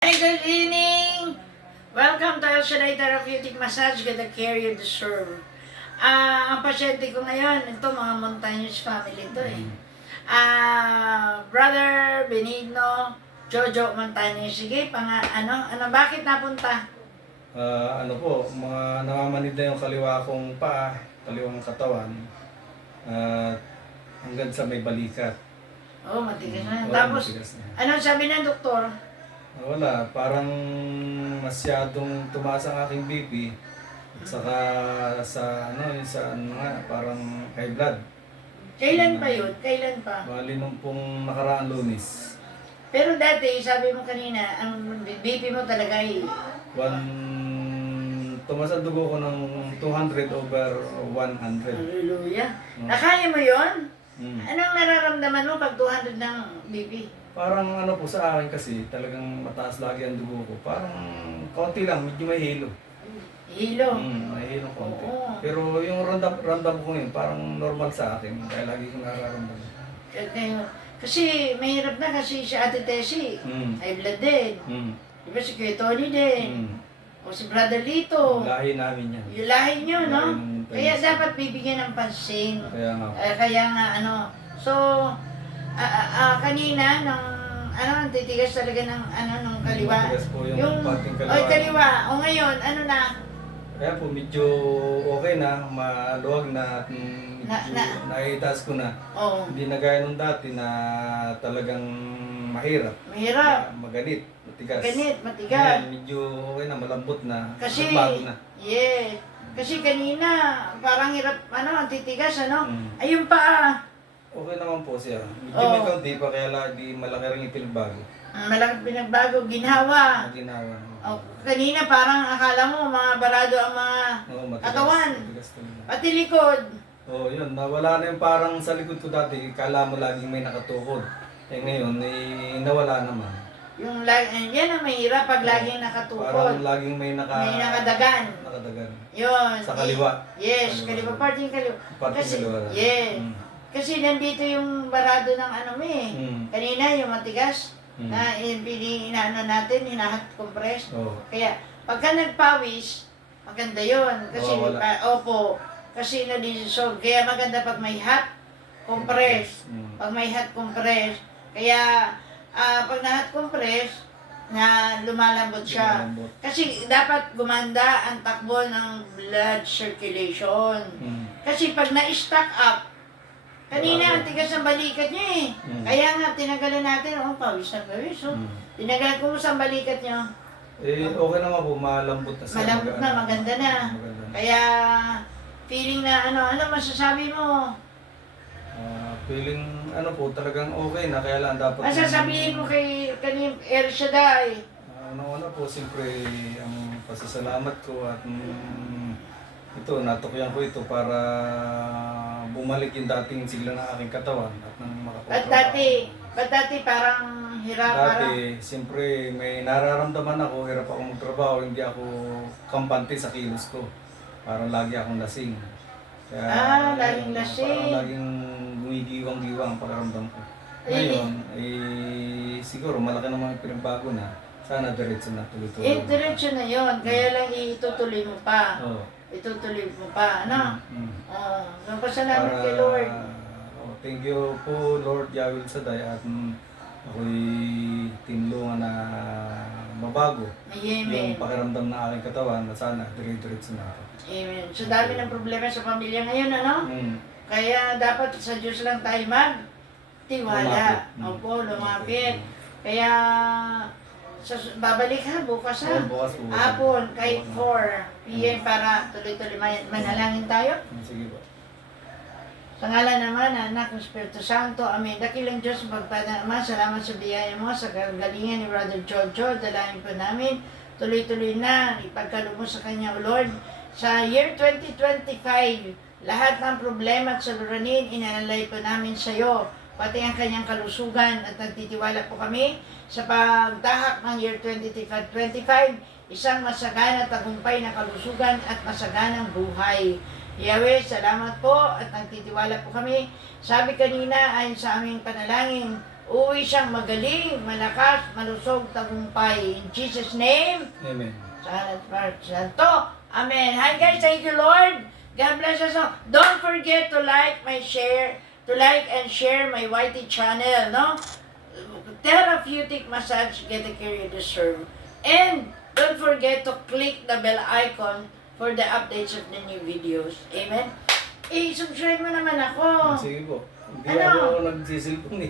Hey, good evening! Welcome to El Shaddai Therapeutic Massage, get the care you deserve. Ang pasyente ko ngayon, ito mga Montañez family to eh. Brother Benigno, Jojo Montañez. Sige, bakit napunta? Mga namamanid na yung kaliwa kong paa, kaliwang katawan, at hanggang sa may balikat. Oh, matigas na. Oo, Tapos, matigas na. ano sabi ng doktor? Wala, parang masyadong tumaas ang aking BP. At saka parang high blood. Kailan pa yun? Kailan pa? Bali nung pong nakaraang Lunes. Pero dati, sabi mo kanina, ang BP mo talaga ay... Tumaas ang dugo ko ng 200/100. Hallelujah. Nakaya mo yun? Mm. Anong nararamdaman mo pag 200 ng BP? Parang sa akin kasi, talagang mataas lagi ang dugo ko. Parang konti lang, medyo may hilo. Hilo. May hilo konti. Oo. Pero yung ramdam ko yun, parang normal sa akin. Kaya lagi kong nararamdaman. Kasi mahirap na kasi si Ate Tessie, high blood din. Diba si Kuya Tony din. O si Brother Lito. Lahi namin yan. Yung lahi nyo, no? Lahi ng Kaya Tessie. dapat bibigyan ng pansin. Kaya nga. Kaya nga, So, kanina, ang titigas talaga ng kaliwa. Matigas po yung pating kaliwa. Oy, kaliwa. O ngayon, ano na? Kaya po medyo okay na, maluwag na, at medyo naitaas ko na. Oo. Hindi na gaya nung dati na talagang mahirap. Mahirap. Maganit, matigas. Ganit, Ngayon, matigas. medyo okay na, malambot na. Kasi, Bago na. yeah. Kasi kanina, parang hirap, ang titigas, Mm. Ayun pa, Okay naman po siya. Medyo Oo. may kaunti pa, kaya di malaki rin ipinagbago. malaki pinagbago, ginhawa. Ang ginawa. Kanina parang akala mo, mga barado ang mga Matigas. katawan. Matigas talaga. Pati likod. Yun. Nawala na yung parang sa likod ko dati. Kala mo laging may nakatukod. Ngayon, nawala naman. Yan ang mahirap pag laging nakatukod. Parang laging may nakadagan. nakadagan. Yun. Sa kaliwa. Yes, kaliwa. Parting kaliwa. Parting Kasi, kaliwa. yeah. Kasi nandito yung barado ng Kanina yung matigas. Na inaano natin, hinahat compress. Oo. Kaya pagka nagpawis, maganda yun. Kasi kasi na-dissolve. Kaya maganda pag may hot compress. Pag may hot compress. Kaya pag na hot compress, na lumalambot siya. Lumalambot. Kasi dapat gumanda ang takbo ng blood circulation. Kasi pag na-stack up, kanina ang tigas ng balikat niya eh. Kaya nga, tinagalan natin, pawis na pawis. Tinagalan ko sa balikat niya. Okay naman po, malambot na siya. Malambot na, maganda na. Maganda. Kaya, feeling na ano masasabi mo? Feeling, talagang okay na. Kaya lang dapat... Masasabihin mo kay El Shaddai. Po, siyempre, ang pasasalamat ko at ito, natukyan ko ito para bumalik yung dating sigla ng aking katawan at nang makapagtrabaho. Ba't dati parang hirap? Dati, siyempre, may nararamdaman ako, hirap ako magtrabaho, hindi ako kampante sa kilos ko. Parang lagi akong lasing. Kaya, Laging lasing. Parang laging gumigiwang-giwang ang pagkaramdam ko. Ngayon, siguro malaki naman yung pinagbago na. Sana diretso na tuloy-tuloy. Diretso na yon. Kaya lang itutuloy mo pa. Oo. Itutuloy mo pa, Nagpasalamat Para, kay Lord. Thank you po, Lord Yahweh Shaddai, at ako'y tinulungan na mabago Amen. yung pakiramdam ng aking katawan na sana dire-diretso na ako. Amen. So dami ng problema sa pamilya ngayon, Mm. Kaya dapat sa Diyos lang tayo magtiwala. Lumapit. Opo, lumapit. Kaya babalik bukas Bukas po. Hapon, kahit 4 p.m. para tuloy-tuloy manalangin tayo. Sige po. Sa ngalan naman, Anak ng Espiritu Santo, Amen. Dakilang Diyos, magpada Ama, salamat sa biyaya mo, sa kagalingan ni Brother Jojo, dalangin po namin, tuloy-tuloy na, ipagkaloob mo sa kanya, O Lord. Sa year 2025, lahat ng problema at saluranin, inalay po namin sa iyo, pati ang kanyang kalusugan, at nagtitiwala po kami sa pagdahak ng year 2025, isang masagana tagumpay na kalusugan at masaganang buhay. Yahweh, salamat po at nagtitiwala po kami. Sabi kanina ayon sa aming panalangin, Uuwi siyang magaling, malakas, malusog, tagumpay. In Jesus' name, Amen. sa Anak Santo. Amen. Hi guys, thank you Lord. God bless us all. Don't forget to like and share my YT channel, no? Therapeutic massage, get the care you deserve. And don't forget to click the bell icon for the updates of the new videos. Amen? Eh, subscribe mo naman ako. Sige po. Hindi Ano? ako nagsisilpon eh.